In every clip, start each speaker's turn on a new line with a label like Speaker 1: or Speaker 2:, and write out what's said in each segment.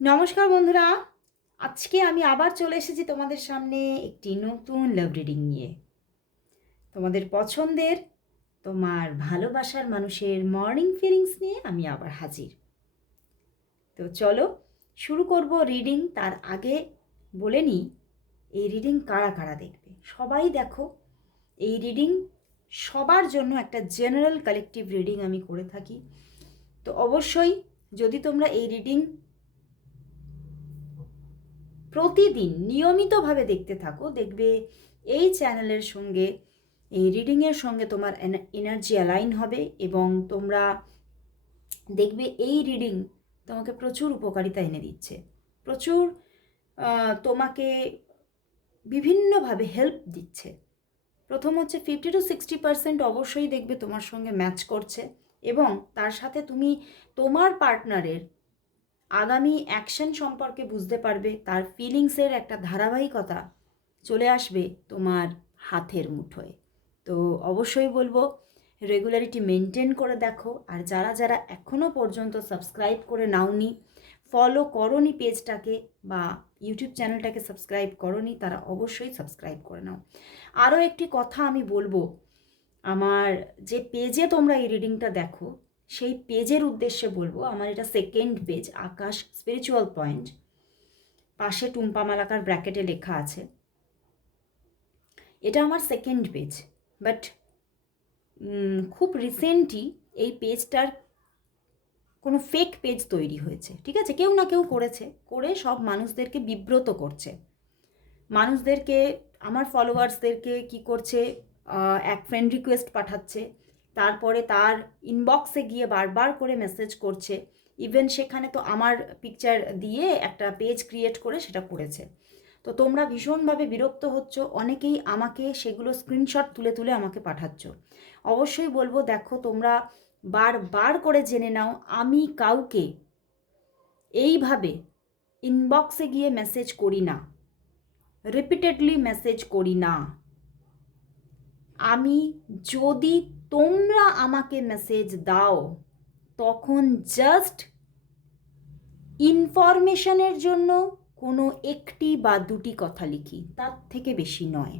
Speaker 1: নমস্কার বন্ধুরা। আজকে আমি আবার চলে এসেছি তোমাদের সামনে একটি নতুন লাভ রিডিং নিয়ে। তোমাদের পছন্দের, তোমার ভালোবাসার মানুষের মর্নিং ফিলিংস নিয়ে আমি আবার হাজির। তো চলো, শুরু করব রিডিং তার আগে বলে নিই, এই রিডিং কারা কারা দেখবে? সবাই দেখো, এই রিডিং সবার জন্য একটা জেনারেল কালেকটিভ রিডিং আমি করে থাকি। তো অবশ্যই যদি তোমরা এই রিডিং প্রতিদিন নিয়মিতভাবে দেখতে থাকো। দেখবে এই চ্যানেলের সঙ্গে, এই রিডিংয়ের সঙ্গে তোমার এনার্জি অ্যালাইন হবে এবং তোমরা দেখবে এই রিডিং তোমাকে প্রচুর উপকারিতা এনে দিচ্ছে। প্রচুর তোমাকে বিভিন্নভাবে হেল্প দিচ্ছে। প্রথম হচ্ছে ফিফটি টু সিক্সটি পার্সেন্ট অবশ্যই দেখবে তোমার সঙ্গে ম্যাচ করছে এবং তার সাথে তুমি তোমার পার্টনারের আগামী অ্যাকশন সম্পর্কে বুঝতে পারবে, তার ফিলিংসের একটা ধারাবাহিকতা চলে আসবে তোমার হাতের মুঠোয়। তো অবশ্যই বলব রেগুলারিটি মেনটেন করে দেখো, আর যারা যারা এখনও পর্যন্ত সাবস্ক্রাইব করে নাওনি ফলো করনি পেজটাকে বা ইউটিউব চ্যানেলটাকে সাবস্ক্রাইব করনি, তারা অবশ্যই সাবস্ক্রাইব করে নাও। আরও একটি কথা আমি বলব, আমার যে পেজে তোমরা এই রিডিংটা দেখো সেই পেজের উদ্দেশ্যে বলব, আমার এটা second page Akash spiritual point পাশে টুম্পা মালাকার ব্র্যাকেটে লেখা আছে। এটা আমার সেকেন্ড পেজ বাট খুব রিসেন্টই এই পেজটার কোনো ফেক পেজ তৈরি হয়েছে, ঠিক আছে? কেউ না কেউ করেছে, করে সব মানুষদেরকে বিব্রত করছে। মানুষদেরকে, আমার ফলোয়ার্সদেরকে কি করছে এক ফ্রেন্ড রিকোয়েস্ট পাঠাচ্ছে তারপরে তার ইনবক্সে গিয়ে বারবার করে মেসেজ করছে। ইভেন সেখানে তো আমার পিকচার দিয়ে একটা পেজ ক্রিয়েট করে সেটা করেছে। তো তোমরা ভীষণভাবে বিরক্ত হচ্ছ, অনেকেই আমাকে সেগুলো স্ক্রিনশট তুলে তুলে আমাকে পাঠাচ্ছ। অবশ্যই বলব, দেখো তোমরা বারবার করে জেনে নাও, আমি কাউকে এইভাবে ইনবক্সে গিয়ে মেসেজ করি না। রিপিটেডলি মেসেজ করি না। আমি যদি তোমরা আমাকে মেসেজ দাও, তখন জাস্ট ইনফরমেশনের জন্য কোনো একটি বা দুটি কথা লিখি, তার থেকে বেশি নয়।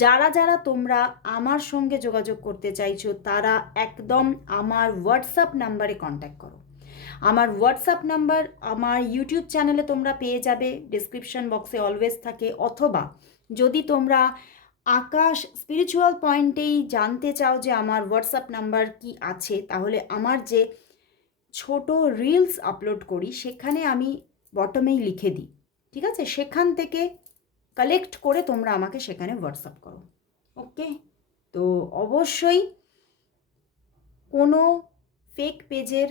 Speaker 1: যারা যারা তোমরা আমার সঙ্গে যোগাযোগ করতে চাইছো, তারা একদম আমার হোয়াটসঅ্যাপ নাম্বারে কন্ট্যাক্ট করো। আমার হোয়াটসঅ্যাপ নাম্বার আমার ইউটিউব চ্যানেলে তোমরা পেয়ে যাবে ডিসক্রিপশন বক্সে অলওয়েজ থাকে, অথবা যদি তোমরা আকাশ স্পিরিচুয়াল পয়েন্টেই জানতে চাও যে আমার হোয়াটসঅ্যাপ নাম্বার কি আছে? তাহলে আমার যে ছোট রিলস আপলোড করি, সেখানে আমি বটমেই লিখে দিই। ঠিক আছে? সেখান থেকে কালেক্ট করে তোমরা আমাকে সেখানে হোয়াটসঅ্যাপ করো। ওকে তো অবশ্যই কোনো ফেক পেজের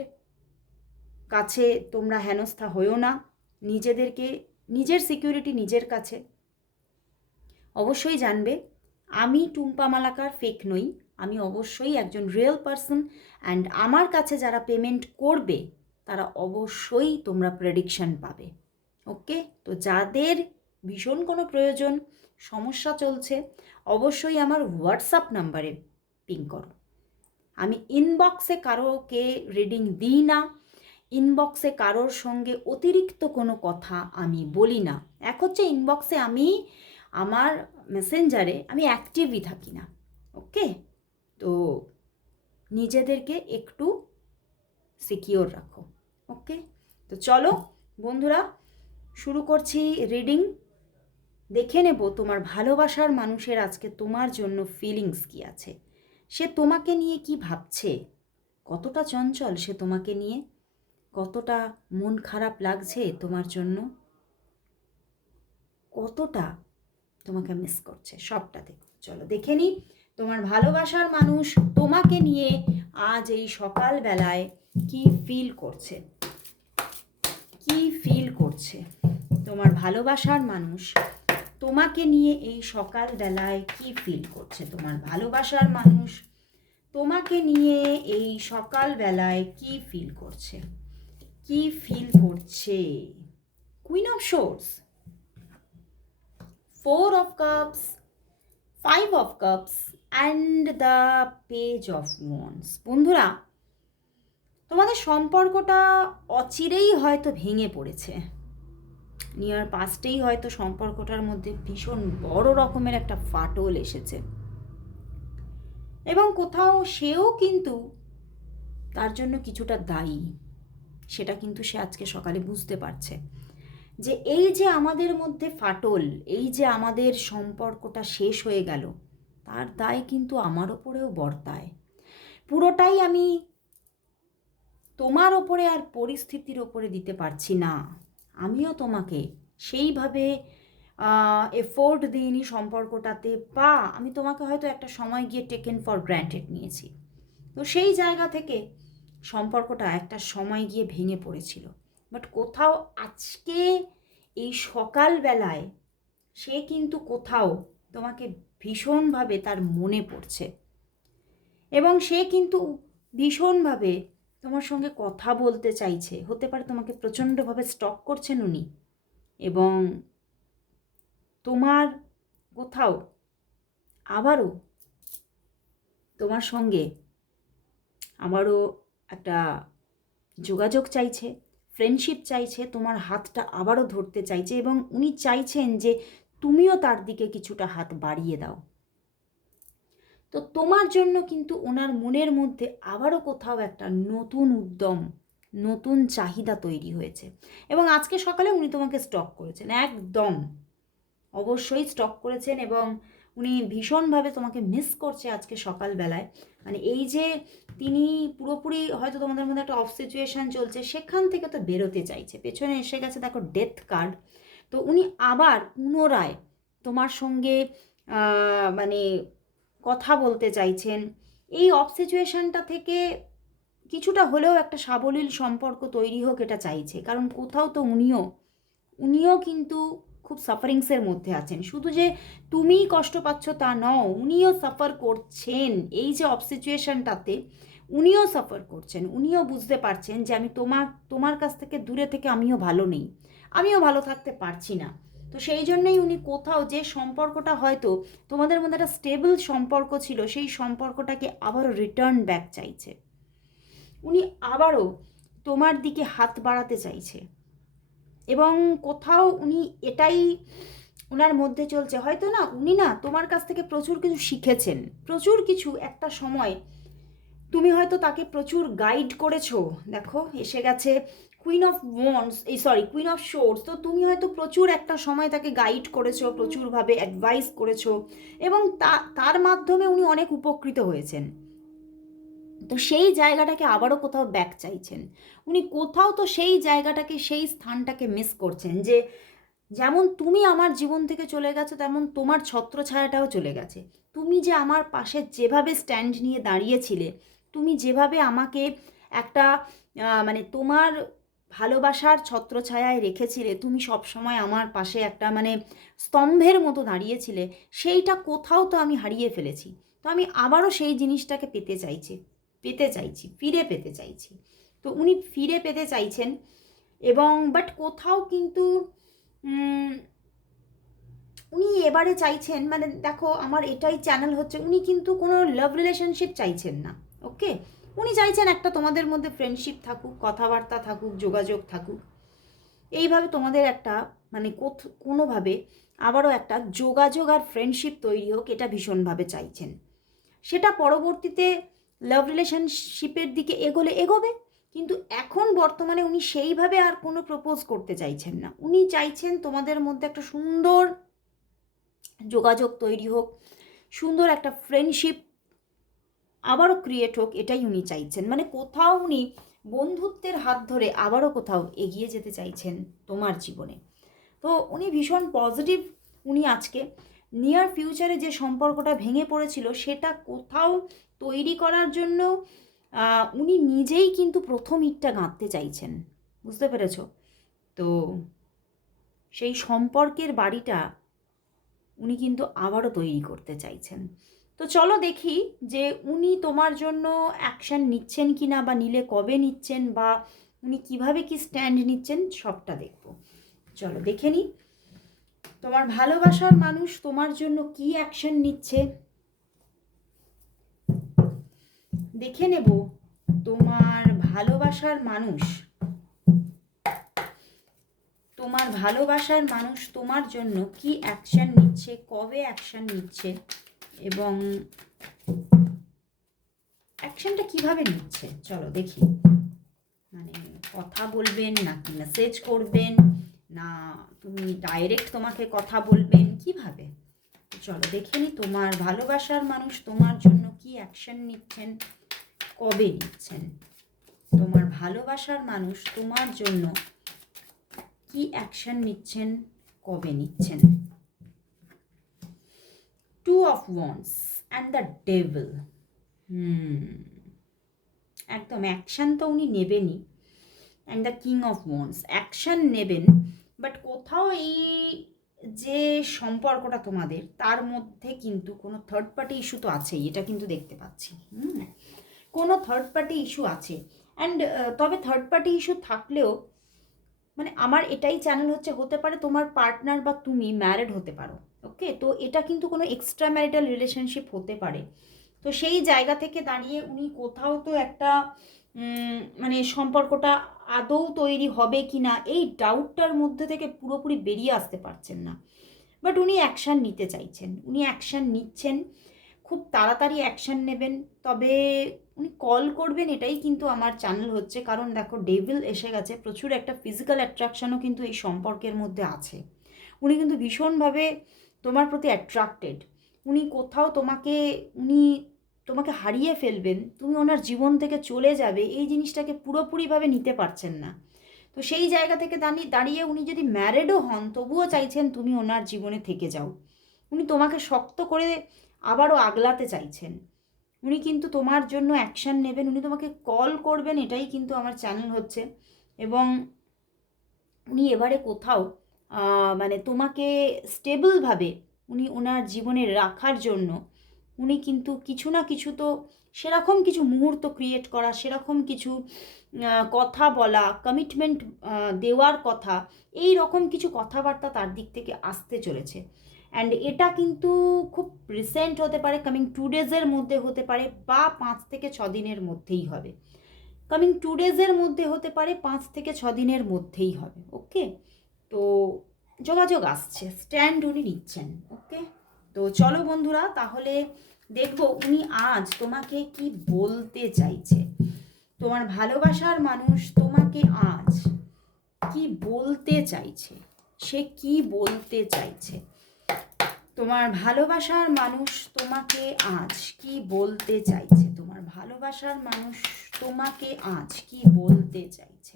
Speaker 1: কাছে তোমরা হেনস্থা হয়েও না। নিজেদেরকে, নিজের সিকিউরিটি নিজের কাছে। অবশ্যই জানবে। আমি টুম্পা মালাকার ফেক নই। আমি অবশ্যই একজন রিয়েল পারসন অ্যান্ড আমার কাছে যারা পেমেন্ট করবে, তারা অবশ্যই তোমরা প্রেডিকশন পাবে। ওকে তো যাদের ভীষণ কোনো প্রয়োজন, সমস্যা চলছে, অবশ্যই আমার হোয়াটসঅ্যাপ নাম্বারে পিং করো। আমি ইনবক্সে কারোকে রিডিং দিই না। ইনবক্সে কারোর সঙ্গে অতিরিক্ত কোনো কথা আমি বলি না। এক হচ্ছে ইনবক্সে আমি আমার মেসেঞ্জারে আমি অ্যাক্টিভই থাকি না ওকে তো নিজেদেরকে একটু সিকিওর রাখো ওকে তো চলো বন্ধুরা, শুরু করছি রিডিং দেখে নেব তোমার ভালোবাসার মানুষের আজকে তোমার জন্য ফিলিংস কি আছে। সে তোমাকে নিয়ে কি ভাবছে? কতটা চঞ্চল সে তোমাকে নিয়ে? কতটা মন খারাপ লাগছে তোমার জন্য? কতটা তোমাকে মিস করছে সবটা দেখো চলো দেখে নিই তোমার ভালোবাসার মানুষ তোমাকে নিয়ে আজ এই সকালবেলায় কি ফিল করছে? কি ফিল করছে? তোমার ভালোবাসার মানুষ তোমাকে নিয়ে এই সকালবেলায় কি ফিল করছে? তোমার ভালোবাসার মানুষ তোমাকে নিয়ে এই সকালবেলায় কি ফিল করছে? কি ফিল করছে? Queen of swords four of cups, five of cups, and the page of wands. বন্ধুরা, তোমাদের সম্পর্কটা অচিরেই হয়তো ভেঙে পড়েছে। নিয়ার পাস্টেই হয়তো সম্পর্কটার মধ্যে ভীষণ বড় রকমের একটা ফাটল এসেছে। এবং কোথাও সেও কিন্তু তার জন্য কিছুটা দায়ী। সেটা কিন্তু সে আজকে সকালে বুঝতে পারছে। যে এই যে আমাদের মধ্যে ফাটল, এই যে আমাদের সম্পর্কটা শেষ হয়ে গেল, তার দায় কিন্তু আমার ওপরেও বর্তায়। পুরোটাই আমি তোমার ওপরে আর পরিস্থিতির ওপরে দিতে পারছি না। আমিও তোমাকে সেইভাবে এফোর্ট দিইনি সম্পর্কটাতে। বা আমি তোমাকে হয়তো একটা সময় গিয়ে টেকেন ফর গ্র্যান্টেড নিয়েছি। তো সেই জায়গা থেকে সম্পর্কটা একটা সময় গিয়ে ভেঙে পড়েছিল। বাট কোথাও আজকে এই সকালবেলায় সে কিন্তু কোথাও তোমাকে ভীষণভাবে তার মনে পড়ছে। এবং সে কিন্তু ভীষণভাবে তোমার সঙ্গে কথা বলতে চাইছে। হতে পারে তোমাকে প্রচণ্ডভাবে স্টক করছেন উনি। এবং তোমার কোথাও আবারও তোমার সঙ্গে আবারও একটা যোগাযোগ চাইছে। ফ্রেন্ডশিপ চাইছে, তোমার হাতটা আবারও ধরতে চাইছে এবং উনি চাইছেন যে তুমিও তার দিকে কিছুটা হাত বাড়িয়ে দাও। তো তোমার জন্য কিন্তু ওনার মনের মধ্যে আবারও কোথাও একটা নতুন উদ্যম, নতুন চাহিদা তৈরি হয়েছে এবং আজকে সকালে উনি তোমাকে স্টক করেছেন, একদম। অবশ্যই স্টক করেছেন এবং উনি ভীষণভাবে তোমাকে মিস করছে আজকে সকালবেলায়। মানে এই যে তিনি পুরোপুরি হয়তো তোমাদের মধ্যে একটা অফ সিচুয়েশান চলছে, সেখান থেকে তো বেরোতে চাইছে। পেছনে এসে গেছে দেখো ডেথ কার্ড তো উনি আবার পুনরায় তোমার সঙ্গে মানে কথা বলতে চাইছেন। এই অফ সিচুয়েশানটা থেকে কিছুটা হলেও একটা সাবলীল সম্পর্ক তৈরি হোক এটা চাইছে। কারণ কোথাও তো উনিও উনিও কিন্তু খুব সাফারিংসের মধ্যে আছেন। শুধু যে তুমিই কষ্ট পাচ্ছ তা নও, উনিও সাফার করছেন। এই যে অফ সিচুয়েশনটাতে উনিও সাফার করছেন। উনিও বুঝতে পারছেন যে আমি তোমার তোমার কাছ থেকে দূরে থেকে আমিও ভালো নেই। আমিও ভালো থাকতে পারছি না। তো সেই জন্যই উনি কোথাও যে সম্পর্কটা হয়তো তোমাদের মধ্যে একটা স্টেবল সম্পর্ক ছিল, সেই সম্পর্কটাকে আবারও রিটার্ন ব্যাক চাইছে। উনি আবারও তোমার দিকে হাত বাড়াতে চাইছে। এবং কোথাও উনি এটাই ওনার মধ্যে চলছে। হয়তো না, উনি না তোমার কাছ থেকে প্রচুর কিছু শিখেছেন। প্রচুর কিছু একটা সময় তুমি হয়তো তাকে প্রচুর গাইড করেছ। দেখো, এসে গেছে কুইন অফ ওয়ান্স এই সরি কুইন অফ শোর্স তো তুমি হয়তো প্রচুর একটা সময় তাকে গাইড করেছ, প্রচুরভাবে অ্যাডভাইস করেছ এবং তা, তার মাধ্যমে উনি অনেক উপকৃত হয়েছেন। তো সেই জায়গাটাকে আবারও কোথাও ব্যাক চাইছেন। উনি কোথাও তো সেই জায়গাটাকে, সেই স্থানটাকে মিস করছেন যে, যেমন তুমি আমার জীবন থেকে চলে গেছো, তেমন তোমার ছত্রছায়াটাও চলে গেছে। তুমি যে আমার পাশে যেভাবে স্ট্যান্ড নিয়ে দাঁড়িয়েছিলে, তুমি যেভাবে আমাকে একটা মানে তোমার ভালোবাসার ছত্রছায়ায় রেখেছিলে, তুমি সবসময় আমার পাশে একটা মানে স্তম্ভের মতো দাঁড়িয়েছিলে, সেইটা কোথাও তো আমি হারিয়ে ফেলেছি। তো আমি আবারও সেই জিনিসটাকে পেতে চাইছি। পেতে চাইছি, ফিরে পেতে চাইছি। তো উনি ফিরে পেতে চাইছেন এবং বাট কোথাও কিন্তু উনি এবারে চাইছেন মানে দেখো আমার এটাই চ্যানেল হচ্ছে, উনি কিন্তু কোনো লাভ রিলেশনশিপ চাইছেন না ওকে উনি চাইছেন একটা তোমাদের মধ্যে ফ্রেন্ডশিপ থাকুক, কথাবার্তা থাকুক, যোগাযোগ থাকুক। এইভাবে তোমাদের একটা মানে কোনোভাবে আবারও একটা যোগাযোগ আর ফ্রেন্ডশিপ তৈরি হোক, এটা ভীষণভাবে চাইছেন। সেটা পরবর্তীতে লাভ রিলেশনশিপের দিকে এগোলে এগোবে, কিন্তু এখন বর্তমানে উনি সেইভাবে আর কোনো প্রপোজ করতে চাইছেন না। উনি চাইছেন তোমাদের মধ্যে একটা সুন্দর যোগাযোগ তৈরি হোক, সুন্দর একটা ফ্রেন্ডশিপ আবারও ক্রিয়েট হোক, এটাই উনি চাইছেন। মানে কোথাও উনি বন্ধুত্বের হাত ধরে আবারও কোথাও এগিয়ে যেতে চাইছেন তোমার জীবনে। তো উনি ভীষণ পজিটিভ উনি আজকে। নিয়ার ফিউচারে যে সম্পর্কটা ভেঙে পড়েছিল, সেটা কোথাও তৈরি করার জন্য উনি নিজেই কিন্তু প্রথম ইটটা গাঁথতে চাইছেন। বুঝতে পেরেছ? তো সেই সম্পর্কের বাড়িটা উনি কিন্তু আবারও তৈরি করতে চাইছেন। তো চলো দেখি যে উনি তোমার জন্য অ্যাকশান নিচ্ছেন কি না বা নিলে কবে নিচ্ছেন বা উনি কীভাবে কি স্ট্যান্ড নিচ্ছেন, সবটা দেখব। চলো দেখে নিই। তোমার ভালোবাসার মানুষ তোমার জন্য কি অ্যাকশন নিচ্ছে? দেখে নেব। তোমার ভালোবাসার মানুষ, তোমার ভালোবাসার মানুষ তোমার জন্য কি অ্যাকশন নিচ্ছে? কবে অ্যাকশন নিচ্ছে? এবং অ্যাকশনটা কীভাবে নিচ্ছে? চলো দেখি। মানে কথা বলবেন নাকি মেসেজ করবেন, না ডাইরেক্ট তোমাকে কথা বলবেন কীভাবে? চলো দেখে নি তোমার ভালোবাসার মানুষ তোমার জন্য কি অ্যাকশন নিচ্ছেন? কবে নিচ্ছেন? তোমার ভালোবাসার মানুষ তোমার জন্য কি অ্যাকশন নিচ্ছেন? কবে নিচ্ছেন? Two of wands and the devil hmm, একদম অ্যাকশন তো উনি নেবেনই। And the king of wands action নেবেন। বাট কোথাও এই যে সম্পর্কটা তোমাদের, তার মধ্যে কিন্তু কোনো থার্ড পার্টি ইস্যু তো আছেই, এটা কিন্তু দেখতে পাচ্ছি। হুম? কোনো থার্ড পার্টি ইস্যু আছে। অ্যান্ড তবে থার্ড পার্টি ইস্যু থাকলেও মানে আমার এটাই চ্যানেল হচ্ছে, হতে পারে তোমার পার্টনার বা তুমি ম্যারিড হতে পারো ওকে তো এটা কিন্তু কোনো এক্সট্রা ম্যারিটাল রিলেশনশিপ হতে পারে। তো সেই জায়গা থেকে দাঁড়িয়ে উনি কোথাও তো একটা মানে সম্পর্কটা আদৌ তৈরি হবে কি না এই ডাউটটার মধ্যে থেকে পুরোপুরি বেরিয়ে আসতে পারছেন না। বাট উনি অ্যাকশান নিতে চাইছেন। উনি অ্যাকশান নিচ্ছেন। খুব তাড়াতাড়ি অ্যাকশান নেবেন। তবে উনি কল করবেন এটাই কিন্তু আমার চ্যানেল হচ্ছে। কারণ দেখো ডেভিল এসে গেছে। প্রচুর একটা ফিজিক্যাল অ্যাট্রাকশনও কিন্তু এই সম্পর্কের মধ্যে আছে। উনি কিন্তু ভীষণভাবে তোমার প্রতি অ্যাট্রাক্টেড উনি কোথাও তোমাকে, উনি তোমাকে হারিয়ে ফেলবেন, তুমি ওনার জীবন থেকে চলে যাবে, এই জিনিসটাকে পুরোপুরিভাবে নিতে পারছেন না। তো সেই জায়গা থেকে দাঁড়িয়ে দাঁড়িয়ে উনি যদি ম্যারেডও হন, তবুও চাইছেন তুমি ওনার জীবনে থেকে যাও। উনি তোমাকে শক্ত করে আবারও আগলাতে চাইছেন। উনি কিন্তু তোমার জন্য অ্যাকশান নেবেন, উনি তোমাকে কল করবেন, এটাই কিন্তু আমার চ্যানেল হচ্ছে। এবং উনি এবারে কোথাও মানে তোমাকে স্টেবলভাবে উনি ওনার জীবনে রাখার জন্য উনি কিন্তু কিছু না কিছু তো সেরকম কিছু মুহূর্ত ক্রিয়েট করা, সেরকম কিছু কথা বলা কমিটমেন্ট দেওয়ার কথা, এই রকম কিছু কথাবার্তা তার দিক থেকে আসতে চলেছে। অ্যান্ড এটা কিন্তু খুব রিসেন্ট হতে পারে কামিং টু ডেজের মধ্যে হতে পারে বা পাঁচ থেকে ছ দিনের মধ্যেই হবে। কামিং টু ডেজের মধ্যে হতে পারে, পাঁচ থেকে ছ দিনের মধ্যেই হবে ওকে তো যোগাযোগ আসছে স্ট্যান্ড উনি নিচ্ছেন ওকে তো চলো বন্ধুরা, তাহলে দেখব উনি আজ তোমাকে কি বলতে চাইছে। তোমার ভালোবাসার মানুষ তোমাকে আজ কি বলতে চাইছে? সে কি বলতে চাইছে? তোমার ভালোবাসার মানুষ তোমাকে আজ কি বলতে চাইছে? তোমার ভালোবাসার মানুষ তোমাকে আজ কি বলতে চাইছে?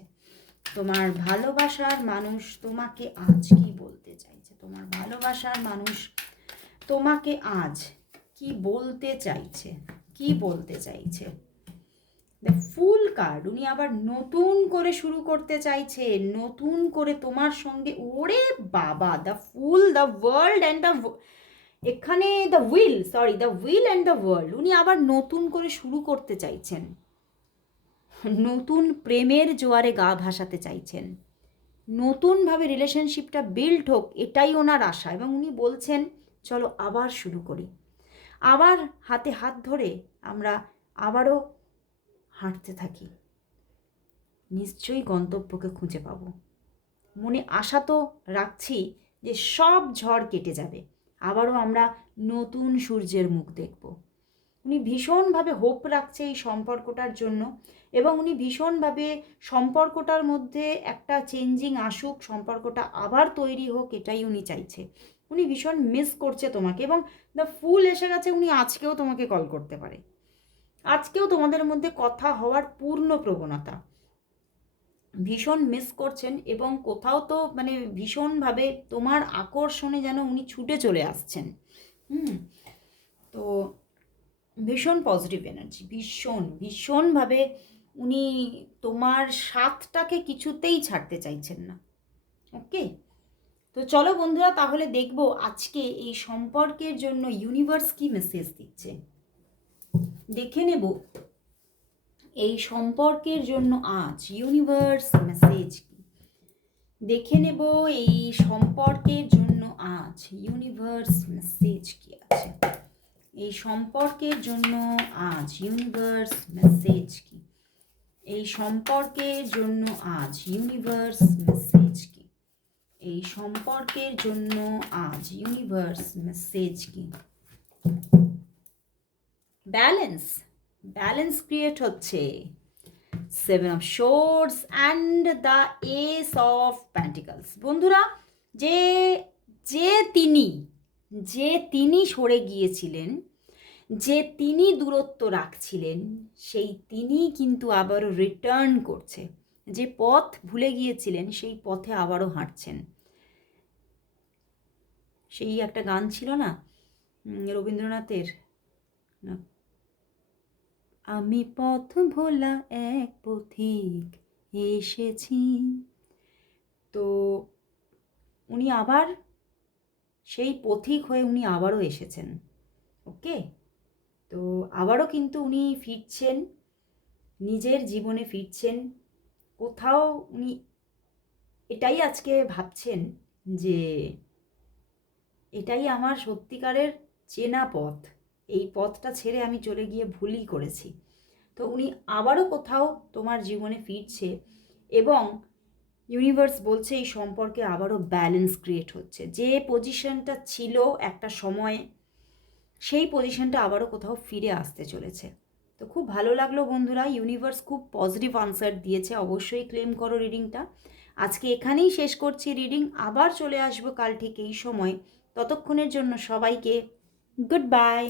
Speaker 1: তোমার ভালোবাসার মানুষ তোমাকে আজ কি বলতে চাইছে? তোমার ভালোবাসার মানুষ তোমাকে আজ কি বলতে চাইছে? কি বলতে চাইছে? দ্য ফুল কার্ড উনি আবার নতুন করে শুরু করতে চাইছে, নতুন করে তোমার সঙ্গে, ওরে বাবা the fool the world and the এখানে the wheel sorry the wheel and the world উনি আবার নতুন করে শুরু করতে চাইছেন। নতুন প্রেমের জোয়ারে গা ভাসাতে চাইছেন। নতুনভাবে রিলেশনশিপটা বিল্ড হোক, এটাই ওনার আশা এবং উনি বলছেন, চলো আবার শুরু করি। আবার হাতে হাত ধরে আমরা আবারও হাঁটতে থাকি। নিশ্চয়ই গন্তব্যকে খুঁজে পাব। মনে আশা তো রাখছি যে সব ঝড় কেটে যাবে। আবারও আমরা নতুন সূর্যের মুখ দেখব। উনি ভীষণভাবে হোপ রাখছে এই সম্পর্কটার জন্য এবং উনি ভীষণভাবে সম্পর্কটার মধ্যে একটা চেঞ্জিং আসুক, সম্পর্কটা আবার তৈরি হোক, এটাই উনি চাইছে। উনি ভীষণ মিস করছে তোমাকে এবং দ্য ফুল এসে গেছে উনি আজকেও তোমাকে কল করতে পারে। আজকেও তোমাদের মধ্যে কথা হওয়ার পূর্ণ প্রবণতা। ভীষণ মিস করছেন এবং কোথাও তো মানে ভীষণভাবে তোমার আকর্ষণে যেন উনি ছুটে চলে আসছেন। হুম, তো ভীষণ পজিটিভ এনার্জি ভীষণ, ভীষণভাবে উনি তোমার সাথটাকে কিছুতেই ছাড়তে চাইছেন না। ওকে তো চলো বন্ধুরা, তাহলে দেখব আজকে এই সম্পর্কের জন্য ইউনিভার্স কি মেসেজ দিচ্ছে। দেখে নেব, এই সম্পর্কের জন্য আজ ইউনিভার্স মেসেজ কি? দেখে নেব, এই সম্পর্কের জন্য আজ ইউনিভার্স মেসেজ কি আছে? এই সম্পর্কের জন্য আজ ইউনিভার্স মেসেজ কি? এই সম্পর্কের জন্য আজ ইউনিভার্স মেসেজ এই সম্পর্কের জন্য আজ ইউনিভার্স মেসেজ কি? ব্যালেন্স ব্যালেন্স ক্রিয়েট হচ্ছে seven of swords and the ace of pentacles বন্ধুরা, যে যে তিনি যে তিনি সরে গিয়েছিলেন, যে তিনি দূরত্ব রাখছিলেন, সেই তিনি কিন্তু আবারও রিটার্ন করছে। যে পথ ভুলে গিয়েছিলেন, সেই পথে আবারও হাঁটছেন। সেই একটা গান ছিল না? রবীন্দ্রনাথের। না। আমি পথ ভোলা এক পথিক এসেছি। তো উনি আবার সেই পথিক হয়ে উনি আবারও এসেছেন। ওকে? তো আবারও কিন্তু উনি ফিরছেন, নিজের জীবনে ফিরছেন। কোথাও উনি এটাই আজকে ভাবছেন যে এটাই আমার সত্যিকারের চেনা পথ। এই পথটা ছেড়ে আমি চলে গিয়ে ভুলই করেছি। তো উনি আবারও কোথাও তোমার জীবনে ফিরছে এবং ইউনিভার্স বলছে এই সম্পর্কে আবারও ব্যালেন্স ক্রিয়েট হচ্ছে। যে পজিশনটা ছিল একটা সময়ে, সেই পজিশনটা আবারও কোথাও ফিরে আসতে চলেছে। তো খুব ভালো লাগল বন্ধুরা ইউনিভার্স খুব পজিটিভ আনসার দিয়েছে, অবশ্যই ক্লেম করো রিডিংটা আজকে এখানেই শেষ করছি রিডিং আবার চলে আসব কাল ঠিক এই সময়। ততক্ষণের জন্য সবাইকে গুড বাই।